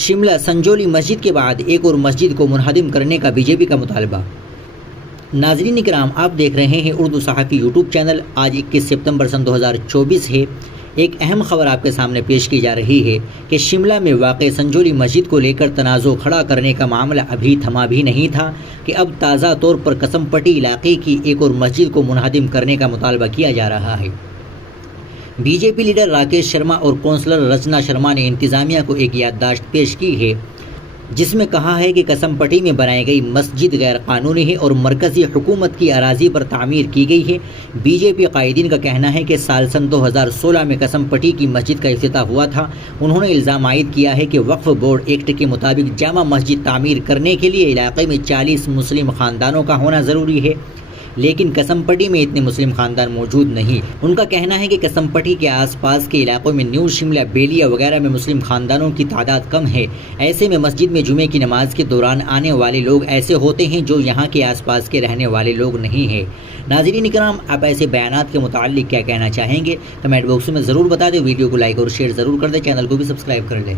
شملہ سنجولی مسجد کے بعد ایک اور مسجد کو منہدم کرنے کا بی جے پی کا مطالبہ۔ ناظرین کرام، آپ دیکھ رہے ہیں اردو صحافی یوٹیوب چینل۔ آج 21 ستمبر سن 2024 ہے۔ ایک اہم خبر آپ کے سامنے پیش کی جا رہی ہے کہ شملہ میں واقع سنجولی مسجد کو لے کر تنازع کھڑا کرنے کا معاملہ ابھی تھما بھی نہیں تھا کہ اب تازہ طور پر قسم پٹی علاقے کی ایک اور مسجد کو منہدم کرنے کا مطالبہ کیا جا رہا ہے۔ B J P leader Rakesh Sharma اور کونسلر رچنا شرما نے انتظامیہ کو ایک یادداشت پیش کی ہے، جس میں کہا ہے کہ قسم پٹی میں بنائی گئی مسجد غیر قانونی ہے اور مرکزی حکومت کی اراضی پر تعمیر کی گئی ہے۔ بی جے پی قائدین کا کہنا ہے کہ سن 2016 میں قسم پٹی کی مسجد کا افتتاح ہوا تھا۔ انہوں نے الزام عائد کیا ہے کہ وقف بورڈ ایکٹ کے مطابق جامع مسجد تعمیر کرنے کے لیے علاقے میں 40 مسلم خاندانوں کا ہونا ضروری ہے، لیکن قسم پٹی میں اتنے مسلم خاندان موجود نہیں۔ ان کا کہنا ہے کہ قسم پٹی کے آس پاس کے علاقوں میں نیو شملہ، بیلیا وغیرہ میں مسلم خاندانوں کی تعداد کم ہے۔ ایسے میں مسجد میں جمعے کی نماز کے دوران آنے والے لوگ ایسے ہوتے ہیں جو یہاں کے آس پاس کے رہنے والے لوگ نہیں ہیں۔ ناظرین کرام، آپ ایسے بیانات کے متعلق کیا کہنا چاہیں گے؟ کمنٹ باکس میں ضرور بتا دیں۔ ویڈیو کو لائک اور شیئر ضرور کر دیں، چینل کو بھی سبسکرائب کر لیں۔